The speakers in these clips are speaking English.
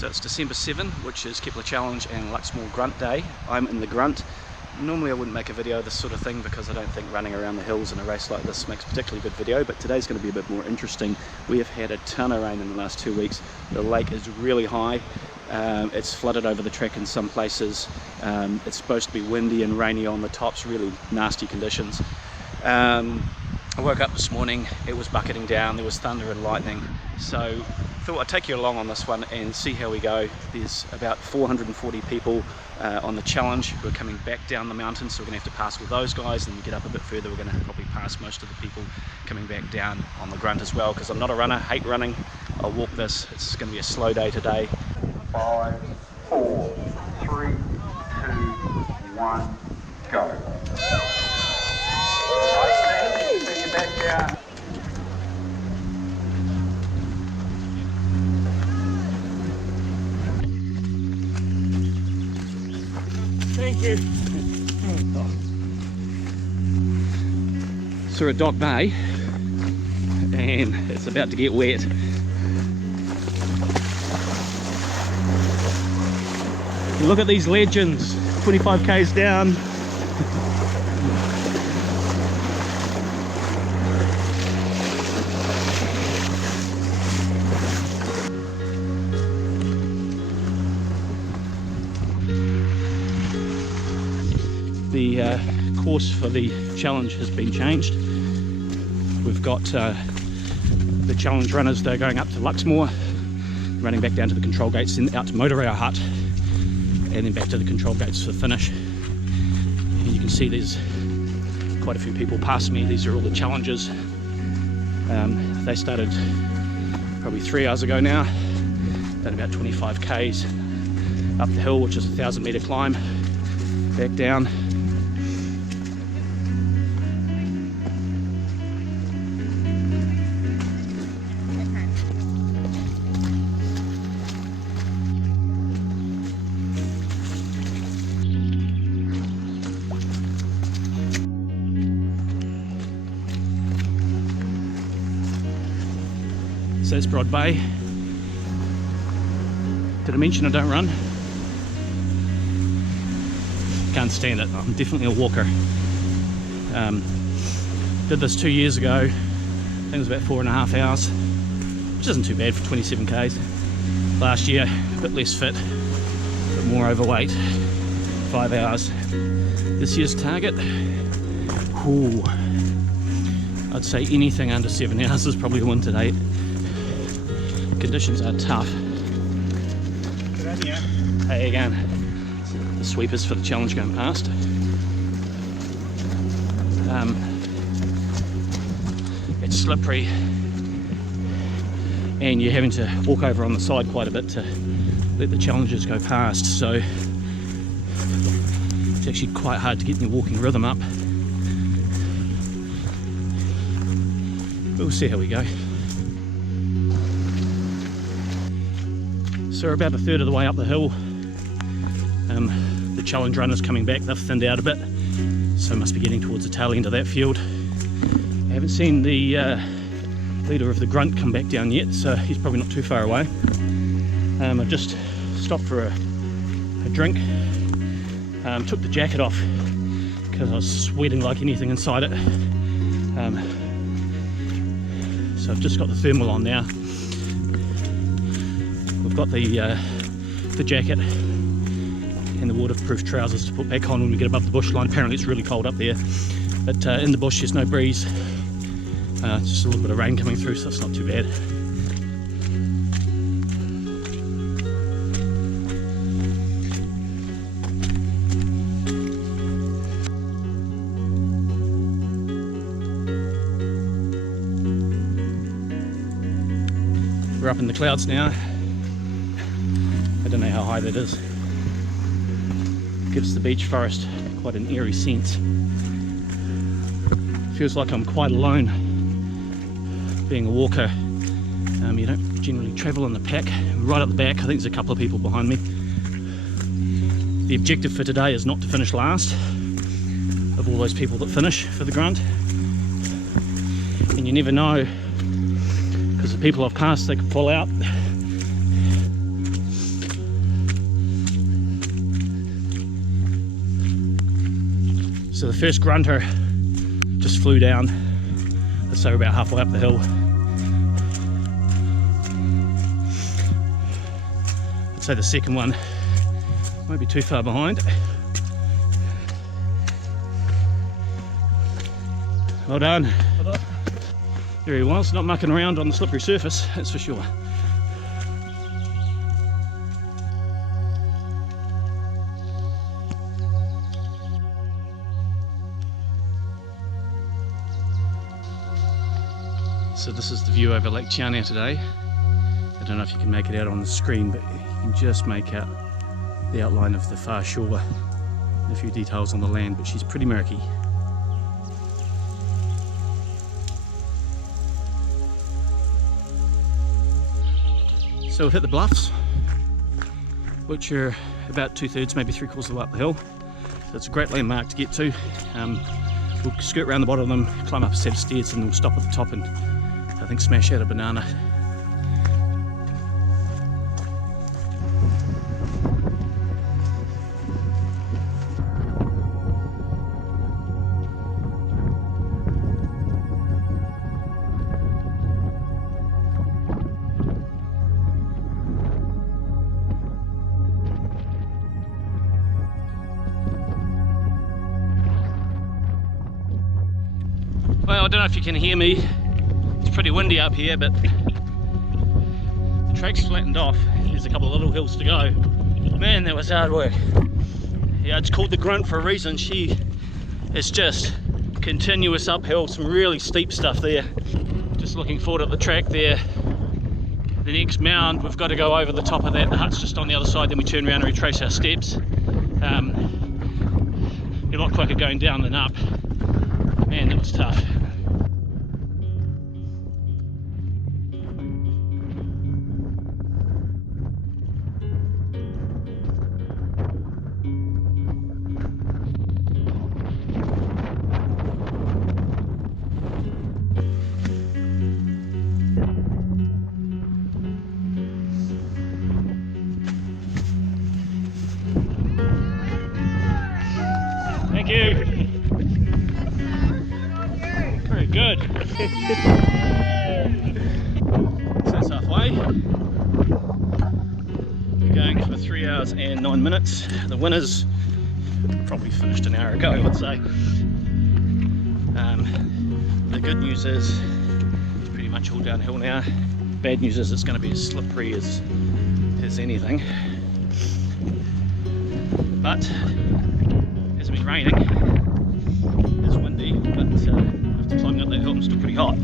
So it's December 7, which is Kepler Challenge and Luxmore Grunt Day. I'm in the Grunt. Normally I wouldn't make a video of this sort of thing because I don't think running around the hills in a race like this makes a particularly good video, but today's going to be a bit more interesting. We have had a ton of rain in the last 2 weeks. The lake is really high. It's flooded over the track in some places. It's supposed to be windy and rainy on the tops, really nasty conditions. I woke up this morning, it was bucketing down, there was thunder and lightning, so thought I'd take you along on this one and see how we go. There's about 440 people on the challenge who are coming back down the mountain, so we're going to have to pass with those guys, and then we get up a bit further, we're going to probably pass most of the people coming back down on the Grunt as well, because I'm not a runner, hate running. I'll walk this, it's going to be a slow day today. 5, 4, 3, 2, 1, go. Bring you back down. Thank you. So we're at Dock Bay and it's about to get wet. Look at these legends, 25 k's down. The course for the challenge has been changed. We've got the challenge runners, they're going up to Luxmore, running back down to the control gates, then out to Fiordlander Hut, and then back to the control gates for the finish. And you can see there's quite a few people past me. These are all the challengers. They started probably 3 hours ago now, done about 25 k's up the hill, which is a 1,000-meter climb, back down. So that's Broad Bay. Did I mention I don't run? Can't stand it. I'm definitely a walker. Did this 2 years ago. I think it was about 4.5 hours, which isn't too bad for 27 k's. Last year, a bit less fit, a bit more overweight, 5 hours. This year's target, ooh, I'd say anything under 7 hours is probably a win today. Conditions are tough. Good idea. Hey again, the sweepers for the challenge going past. It's slippery and you're having to walk over on the side quite a bit to let the challengers go past, so it's actually quite hard to get your walking rhythm up. But we'll see how we go. So we're about a third of the way up the hill. The challenge runners coming back, they've thinned out a bit, so must be getting towards the tail end of that field. I haven't seen the leader of the Grunt come back down yet, so he's probably not too far away. I just stopped for a drink, took the jacket off because I was sweating like anything inside it. So I've just got the thermal on now. We've got the jacket and the waterproof trousers to put back on when we get above the bush line. Apparently it's really cold up there, but in the bush there's no breeze. It's just a little bit of rain coming through, so it's not too bad. We're up in the clouds now. I don't know how high that is. Gives the beech forest quite an eerie sense. Feels like I'm quite alone. Being a walker, you don't generally travel in the pack. Right at the back, I think there's a couple of people behind me. The objective for today is not to finish last of all those people that finish for the Grunt. And you never know, because the people I've passed, they could pull out. So the first grunter just flew down. Let's say we're about halfway up the hill. I'd say the second one won't be too far behind. Well done. There he was, not mucking around on the slippery surface, that's for sure. So this is the view over Lake Chiania today. I don't know if you can make it out on the screen, but you can just make out the outline of the far shore, a few details on the land, but she's pretty murky. So we've hit the bluffs, which are about 2/3, maybe 3/4 of the way up the hill. So it's a great landmark to get to. We'll skirt around the bottom of them, climb up a set of stairs, and we'll stop at the top and I think smash out a banana. Well, I don't know if you can hear me. It's pretty windy up here, but the track's flattened off. There's a couple of little hills to go. Man, that was hard work. Yeah, it's called the Grunt for a reason. It's just continuous uphill, some really steep stuff there. Just looking forward at the track there. The next mound, we've got to go over the top of that. The hut's just on the other side, then we turn around and retrace our steps. You're a lot quicker going down than up. Man, that was tough. Thank you. Very good. So that's halfway. We're going for 3 hours and 9 minutes. The winners probably finished an hour ago, I would say. The good news is it's pretty much all downhill now. Bad news is it's going to be as slippery as anything. But it hasn't been raining. It's windy, but after climbing up that hill, I'm still pretty hot.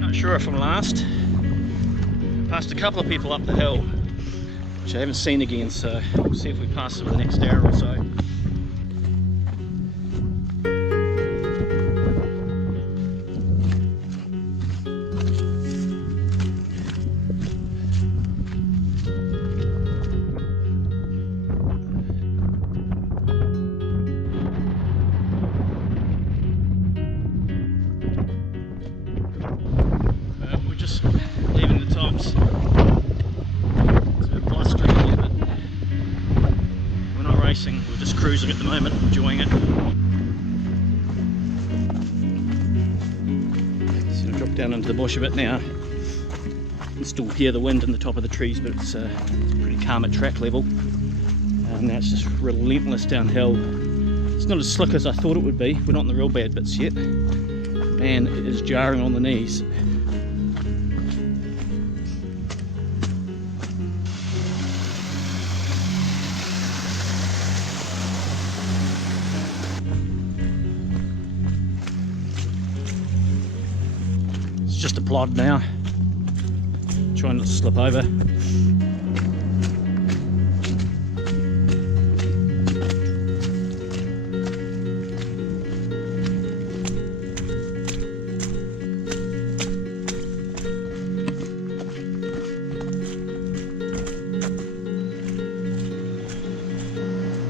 Not sure if I'm last. Passed a couple of people up the hill, which I haven't seen again, so we'll see if we pass them in the next hour or so. Leaving the tops. It's a bit blustery here, but we're not racing, we're just cruising at the moment, enjoying it. So I'll drop down into the bush a bit now. You can still hear the wind in the top of the trees, but it's pretty calm at track level. And now it's just relentless downhill. It's not as slick as I thought it would be. We're not in the real bad bits yet. Man, it is jarring on the knees. Just a plod now, trying not to slip over.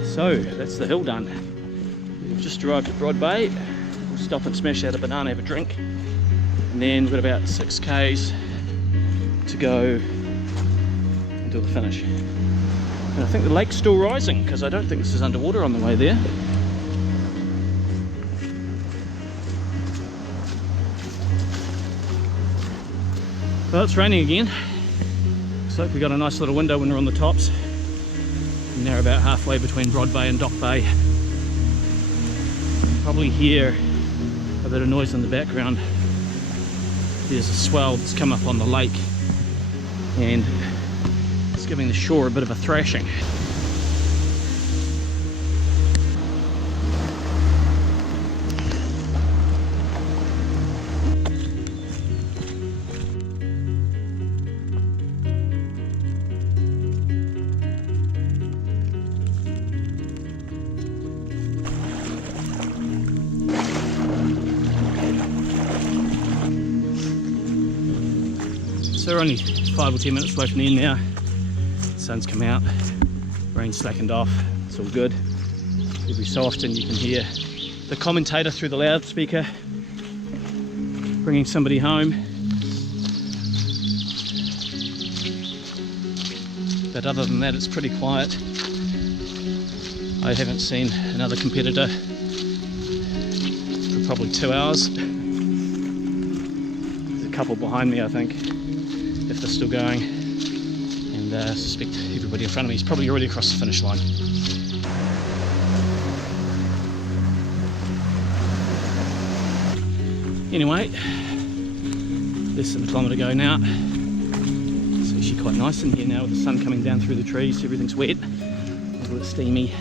So that's the hill done. We've just arrived at Broad Bay. We'll stop and smash out a banana, have a drink. And then we've got about 6 k's to go until the finish. And I think the lake's still rising because I don't think this is underwater on the way there. Well, it's raining again. Looks like we got a nice little window when we're on the tops. And now about halfway between Broad Bay and Dock Bay. Probably hear a bit of noise in the background. There's a swell that's come up on the lake and it's giving the shore a bit of a thrashing. So we're only 5 or 10 minutes away from the end now. The sun's come out, rain's slackened off, it's all good. Every so often you can hear the commentator through the loudspeaker bringing somebody home. But other than that, it's pretty quiet. I haven't seen another competitor for probably 2 hours. There's a couple behind me, I think, if they're still going, and I suspect everybody in front of me is probably already across the finish line. Anyway, less than a kilometre to go now. It's actually quite nice in here now with the sun coming down through the trees. Everything's wet, a little bit steamy.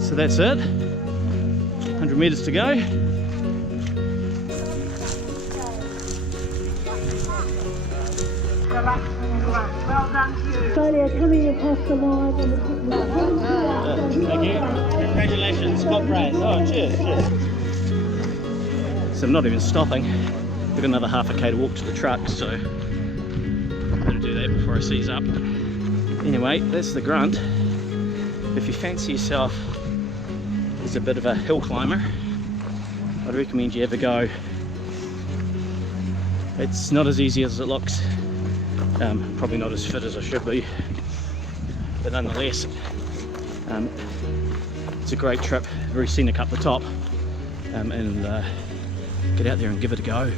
So that's it, 100 metres to go. Well done to you. Australia coming across the line on the Thank you. Congratulations, top prize. Oh, cheers, cheers. So I'm not even stopping. I've got another half a k to walk to the truck, so I'm going to do that before I seize up. Anyway, that's the Grunt. If you fancy yourself as a bit of a hill climber, I'd recommend you have a go. It's not as easy as it looks. Probably not as fit as I should be, but nonetheless, it's a great trip, very scenic up the top, and get out there and give it a go.